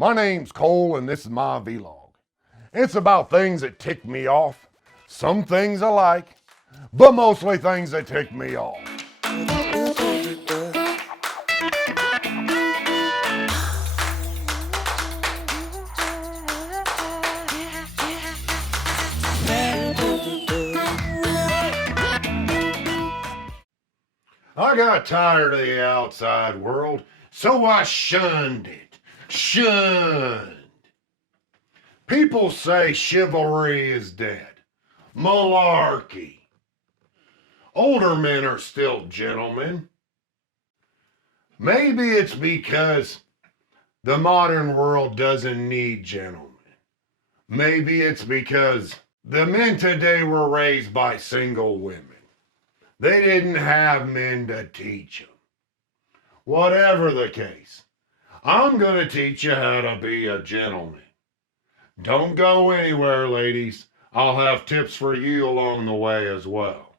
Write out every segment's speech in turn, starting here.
My name's Cole and this is my vlog. It's about things that tick me off, some things I like, but mostly things that tick me off. I got tired of the outside world, so I shunned it. Shunned. People say chivalry is dead. Malarkey. Older men are still gentlemen. Maybe it's because the modern world doesn't need gentlemen. Maybe it's because the men today were raised by single women. They didn't have men to teach them. Whatever the case, I'm going to teach you how to be a gentleman. Don't go anywhere, ladies. I'll have tips for you along the way as well.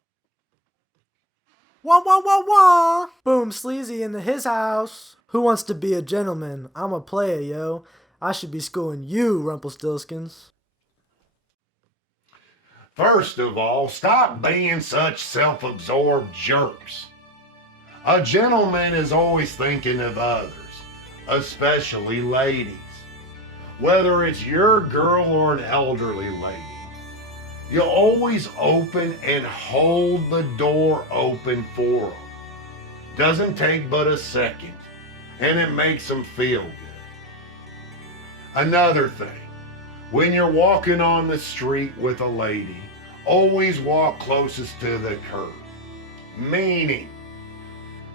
Wah wah wah wah! Boom SleeZEE into his house. Who wants to be a gentleman? I'm a playa, yo. I should be schooling you, Rumpelstiltskins. First of all, stop being such self-absorbed jerks. A gentleman is always thinking of others, especially ladies. Whether it's your girl or an elderly lady, you always open and hold the door open for them. Doesn't take but a second, and it makes them feel good. Another thing, when you're walking on the street with a lady, always walk closest to the curb. Meaning,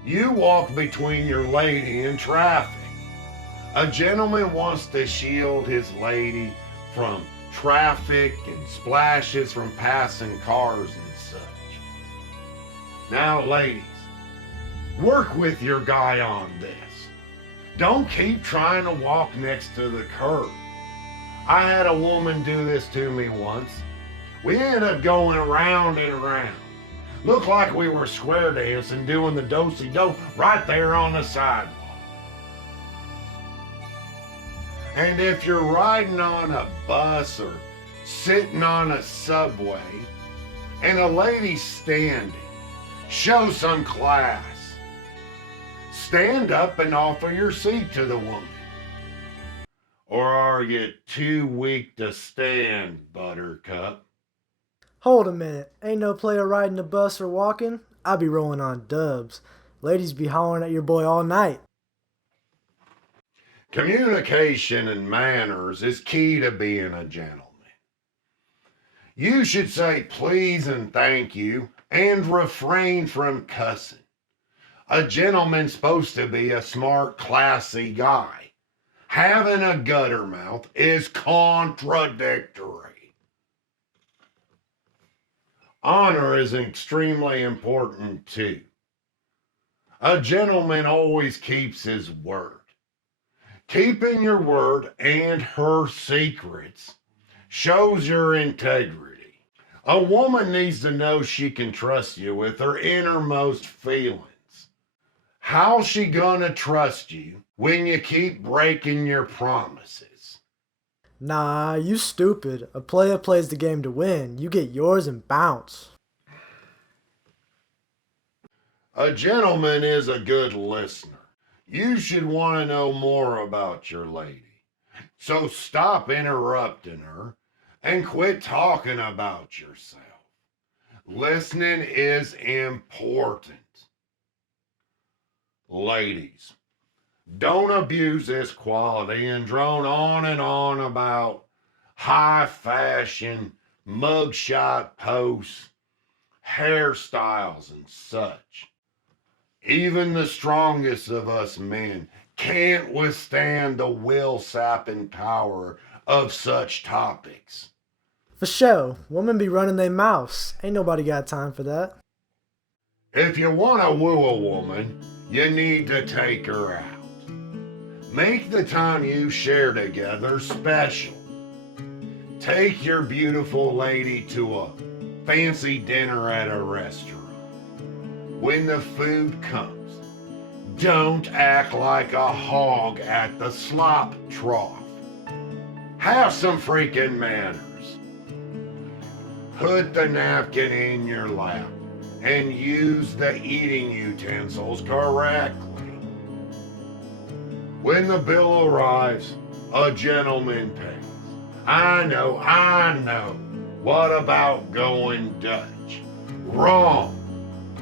you walk between your lady and traffic. A gentleman wants to shield his lady from traffic and splashes from passing cars and such. Now, ladies, work with your guy on this. Don't keep trying to walk next to the curb. I had a woman do this to me once. We ended up going round and round. Looked like we were square dancing, doing the do-si-do right there on the sidewalk. And if you're riding on a bus or sitting on a subway and a lady's standing, show some class. Stand up and offer your seat to the woman. Or are you too weak to stand, Buttercup? Hold a minute. Ain't no player riding the bus or walking. I be rolling on dubs. Ladies be hollering at your boy all night. Communication and manners is key to being a gentleman. You should say please and thank you and refrain from cussing. A gentleman's supposed to be a smart, classy guy. Having a gutter mouth is contradictory. Honor is extremely important too. A gentleman always keeps his word. Keeping your word and her secrets shows your integrity. A woman needs to know she can trust you with her innermost feelings. How's she gonna trust you when you keep breaking your promises? Nah, you stupid. A player plays the game to win. You get yours and bounce. A gentleman is a good listener. You should want to know more about your lady. So stop interrupting her and quit talking about yourself. Listening is important. Ladies, don't abuse this quality and drone on about high fashion, mugshot posts, hairstyles, and such. Even the strongest of us men can't withstand the will-sapping power of such topics. For sure, women be running their mouths. Ain't nobody got time for that. If you want to woo a woman, you need to take her out. Make the time you share together special. Take your beautiful lady to a fancy dinner at a restaurant. When the food comes, Don't act like a hog at the slop trough. Have some freaking manners. Put the napkin in your lap and use the eating utensils correctly. When the bill arrives, a gentleman pays. I know. What about going Dutch? Wrong.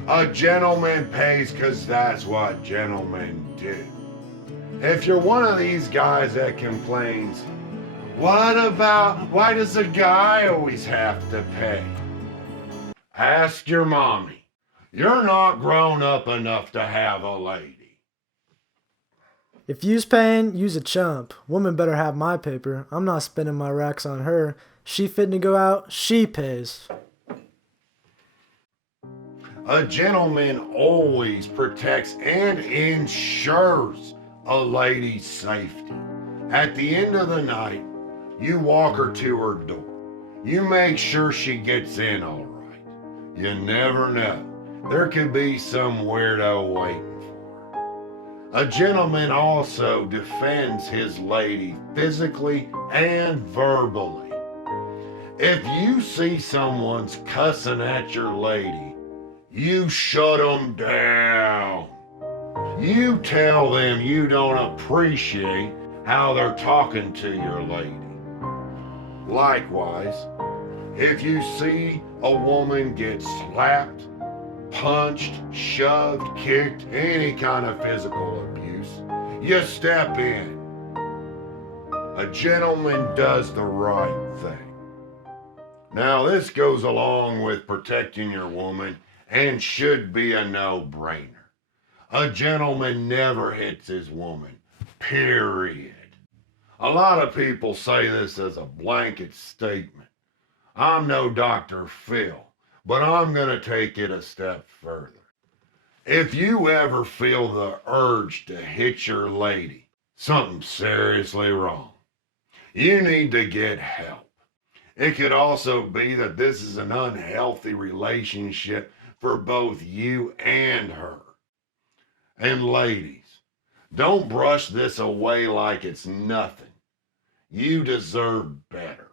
A gentleman pays because that's what gentlemen do. If you're one of these guys that complains, why does a guy always have to pay? Ask your mommy. You're not grown up enough to have a lady. If you's paying, you's a chump. Woman better have my paper. I'm not spending my racks on her. She fitting to go out, she pays. A gentleman always protects and ensures a lady's safety. At the end of the night, you walk her to her door. You make sure she gets in all right. You never know. There could be some weirdo waiting for her. A gentleman also defends his lady physically and verbally. If you see someone's cussing at your lady, you shut them down. You tell them you don't appreciate how they're talking to your lady. Likewise, if you see a woman get slapped, punched, shoved, kicked, any kind of physical abuse, you step in. A gentleman does the right thing. Now, this goes along with protecting your woman and should be a no-brainer. A gentleman never hits his woman, period. A lot of people say this as a blanket statement. I'm no Dr. Phil, but I'm going to take it a step further. If you ever feel the urge to hit your lady, something's seriously wrong. You need to get help. It could also be that this is an unhealthy relationship for both you and her. And ladies, don't brush this away like it's nothing. You deserve better.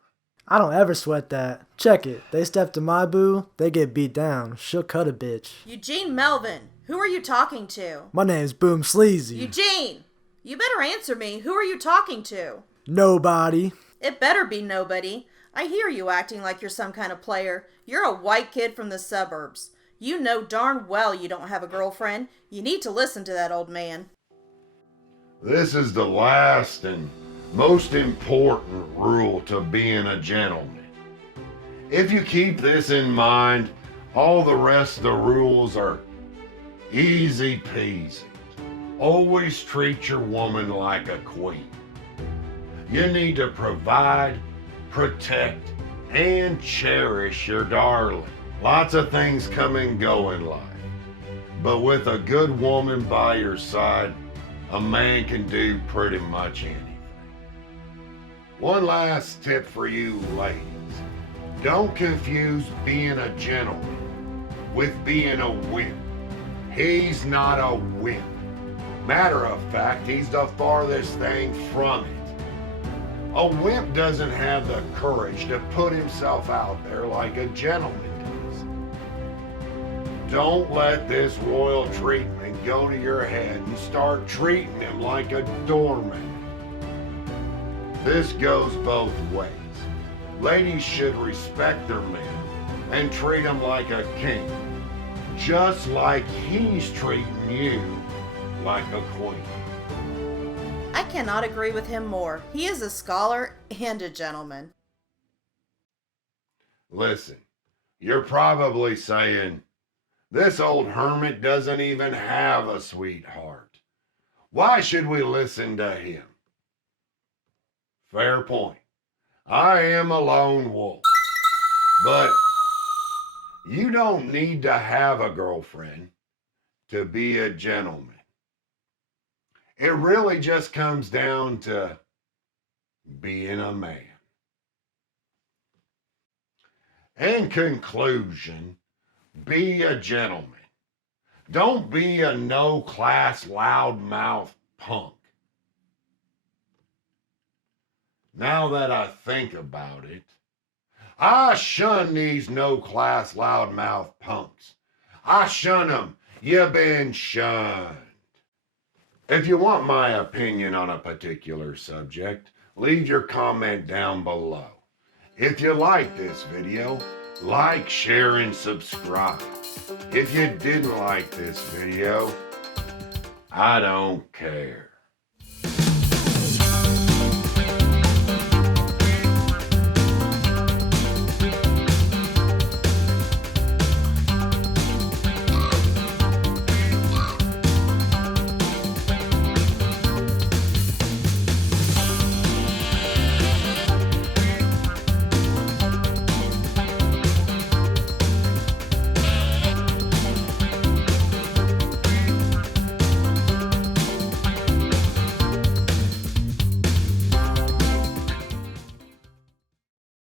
I don't ever sweat that. Check it. They step to my boo, they get beat down. She'll cut a bitch. Eugene Melvin, who are you talking to? My name's Boom SleeZEE. Eugene, you better answer me. Who are you talking to? Nobody. It better be nobody. I hear you acting like you're some kind of player. You're a white kid from the suburbs. You know darn well you don't have a girlfriend. You need to listen to that old man. This is the last and most important rule to being a gentleman. If you keep this in mind, all the rest of the rules are easy peasy. Always treat your woman like a queen. You need to provide, protect, and cherish your darling. Lots of things come and go in life, but with a good woman by your side, a man can do pretty much anything. One last tip for you ladies. Don't confuse being a gentleman with being a wimp. He's not a wimp. Matter of fact, he's the farthest thing from it. A wimp doesn't have the courage to put himself out there like a gentleman does. Don't let this royal treatment go to your head and start treating him like a doormat. This goes both ways. Ladies should respect their men and treat him like a king, just like he's treating you like a queen. I cannot agree with him more. He is a scholar and a gentleman. Listen, you're probably saying, this old hermit doesn't even have a sweetheart. Why should we listen to him? Fair point. I am a lone wolf. But you don't need to have a girlfriend to be a gentleman. It really just comes down to being a man. In conclusion, be a gentleman. Don't be a no-class loudmouth punk. Now that I think about it, I shun these no-class loudmouth punks. I shun them. You been shunned. If you want my opinion on a particular subject, leave your comment down below. If you like this video, like, share, and subscribe. If you didn't like this video, I don't care.